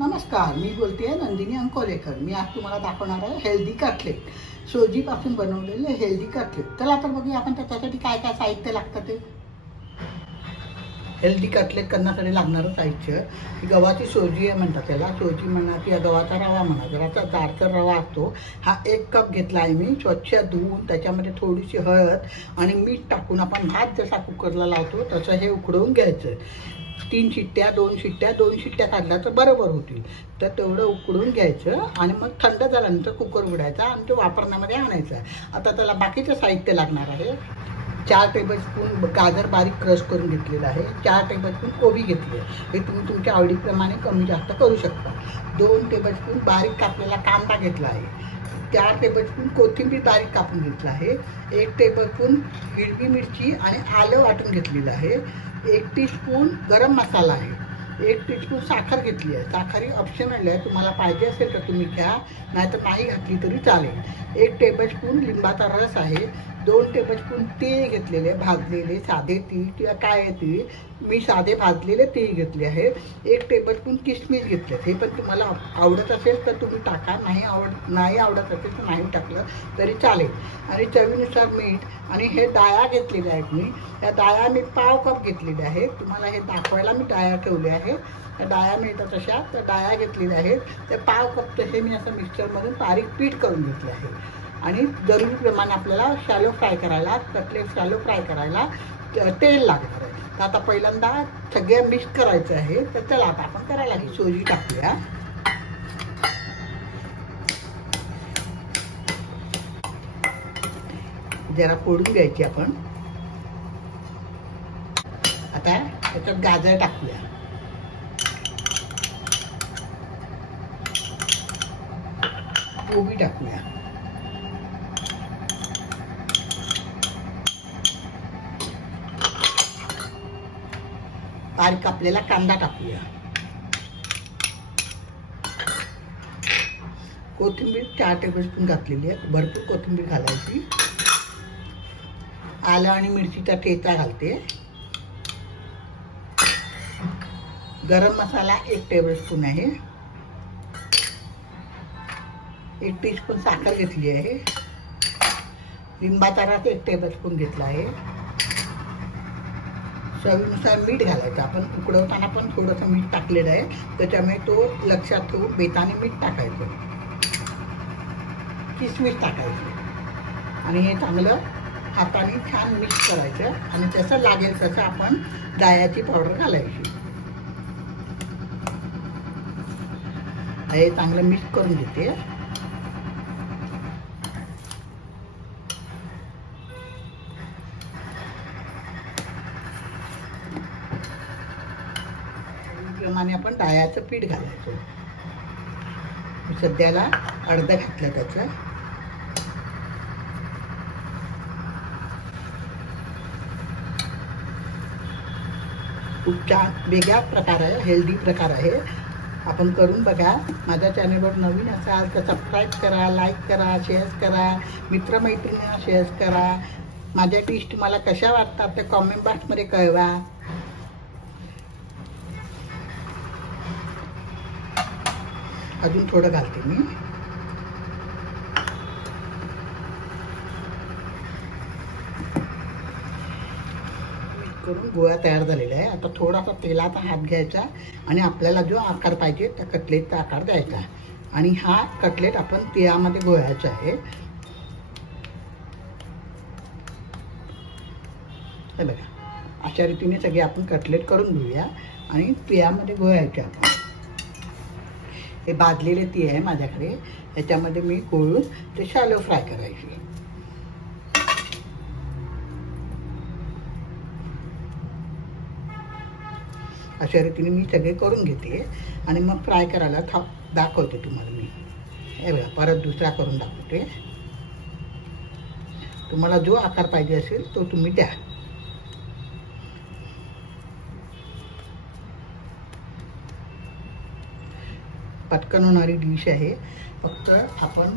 नमस्कार, मी बोलते आहे नंदिनी अंकोलेकर। मी आज तुम्हाला दाखवणार आहे हेल्दी कटलेट, सोजीपासून बनवलेले हेल्दी कटलेट। चला तर बघूया आपण त्याच्यासाठी काय काय साहित्य लागतं ते। हेल्दी कटलेट करण्यासाठी लागणारं साहित्य गव्हाची सोजी आहे म्हणतात त्याला, सोजी म्हणा किंवा गव्हाचा रवा म्हणा, जरासा जाडसर रवा असतो। हा 1 कप घेतला आहे मी, स्वच्छ धुवून त्याच्यामध्ये थोडीशी हळद आणि मीठ टाकून आपण भात जसा कुकरला लावतो तसं हे उकडवून घ्यायचं। 3 शिट्ट्या 2 शिट्ट्या काढल्या तर बरोबर होतील। तर तेवढं उकडून घ्यायचं आणि मग थंड झाल्यानंतर कुकर उघडायचा आणि तो वापरण्यामध्ये आणायचा। आता त्याला बाकीचं साहित्य लागणार आहे। 4 टेबलस्पून गाजर बारीक क्रश करून घेतलेलं आहे, 4 टेबलस्पून कोबी घेतली आहे, हे तुम्ही तुमच्या आवडीप्रमाणे कमी जास्त करू शकता। 2 टेबलस्पून बारीक कापलेला कांदा घेतला आहे, 4 टेबलस्पून कोथिंबीर बारीक कापून घेतला आहे, 1 टेबलस्पून हिरवी मिरची आणि आलं वाटून घेतलेलं आहे, 1 टीस्पून गरम मसाला आहे, 1 टीस्पून साखर घेतली आहे। साखर ही ऑप्शनल आहे, तुम्हाला पाहिजे असेल तर तुम्ही घ्या, नाहीतर नाही घातली तरी चालेल। 1 टेबलस्पून लिंबाचा रस आहे, 2 टेबलस्पून तीळ घेतलेले, भाजलेले साधे तीळ किंवा काय तीळ, मी साधे भाजलेले तीळ घेतले आहे। 1 टेबलस्पून किशमिश घेतले, हे पण तुम्हाला आवडत असेल तर तुम्ही टाका, नाही आवडत असेल तर नाही टाकलं तरी चालेल। आणि चवीनुसार मीठ आणि हे डाळ्या घेतलेल्या आहेत मी, त्या डाळ्या मी पाव कप घेतलेल्या आहेत। तुम्हाला हे दाखवायला मी डाळ्या ठेवले आहे, त्या डाळ्या मिळतात तशा, त्या डाळ्या घेतलेल्या आहेत। ते पाव कप हे मी असं मिक्सरमधून बारीक पीठ करून घेतलं आहे। आणि जरुरीप्रमाणे आपल्याला शॅलो फ्राय करायला, कटलेट शॅलो फ्राय करायला तेल लागणार आहे। तर आता पहिल्यांदा सगळं मिक्स करायचं आहे, तर चला आता आपण करायला ही सोजी टाकूया। जरा फोडून घ्यायची आपण। आता त्याच्यात गाजर टाकूया, कोबी टाकूया, बारीक कापलेला कांदा टाकूया, कोथिंबीर 4 टेबलस्पून घातलेली आहे, भरपूर कोथिंबीर घालायची। आलं आणि मिरचीचा ठेचा घालते, गरम मसाला 1 टेबलस्पून आहे, 1 टीस्पून साखर घेतली आहे, लिंबाचा रस 1 टेबलस्पून घेतला आहे, चवीनुसार मीठ घालायचं। आपण उकडवताना पण थोडंसं मीठ टाकलेलं आहे, त्याच्यामुळे तो लक्षात ठेवून बेताने मीठ टाकायचं, किसमिस टाकायचं आणि हे चांगलं हाताने छान मिक्स करायचं आणि जसं लागेल तसं आपण डाळ्याची पावडर घालायची। हे चांगलं मिक्स करून घेते। प्रमाणे आपण डाळ्याचं पीठ घालायचं, सध्याला अर्ध घातलं त्याचं। खूप छान वेगळा प्रकार आहे, हेल्दी प्रकार आहे, आपण करून बघा। माझ्या चॅनलवर नवीन असाल तर सबस्क्राईब करा, लाईक करा, शेअर करा, मित्रमैत्रिणींना शेअर करा। माझ्या डिश तुम्हाला कशा वाटतात ते कॉमेंट बॉक्समध्ये कळवा। अजून थोडं घालते मी, करून गोळा तयार झालेला आहे। आता थोडासा तेलाचा हात घ्यायचा आणि आपल्याला जो आकार पाहिजे त्या कटलेटचा आकार द्यायचा आणि हा कटलेट आपण तेलामध्ये गोळायचा आहे। हे बघा, अशा रीतीने सगळे आपण कटलेट करून घेऊया आणि तेलामध्ये गोळायचे आपण। हे भाजलेले तीळ आहे माझ्याकडे, याच्यामध्ये मी गोळून ते शॅलो फ्राय करायचे। अशा रीतीने मी सगळे करून घेते आणि मग फ्राय करायला दाखवते तुम्हाला मी। हे बघा, परत दुसरा करून दाखवते। तुम्हाला जो आकार पाहिजे असेल तो तुम्ही द्या। पटकन होणारी डिश आहे, फक्त आपण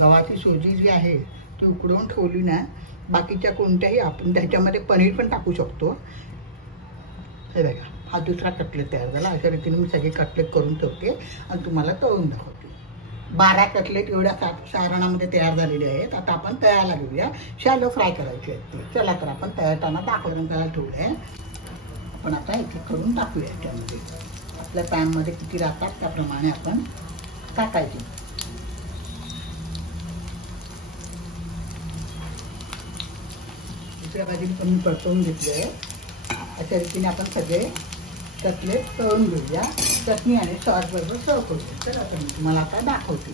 गव्हाची सोजी जी आहे ती उकडवून ठेवली ना, बाकीच्या कोणत्याही आपण त्याच्यामध्ये पनीर पण टाकू शकतो। हे बघा, हा दुसरा कटलेट तयार झाला. अशा रीतीने मी सगळे कटलेट करून ठेवते आणि तुम्हाला तळून दाखवते. 12 कटलेट एवढ्या सारणामध्ये तयार झालेले आहेत. आता आपण तळायला घेऊया. शॅलो फ्राय करायचे आहेत ते. चला तर आपण तळताना दाखवून त्याला ठेवूया. आपण आता एक करून टाकूया. याच्यामध्ये आपल्या पॅनमध्ये किती राहतात त्याप्रमाणे आपण टाकायचे. दुसऱ्या बाजूने पण मी परतवून घेतले आहे. अशा रीतीने आपण सगळे कटलेट तळून घेऊया. चटणी आणि सॉस बरोबर सर्व करूया. तर आता मी तुम्हाला आता दाखवते.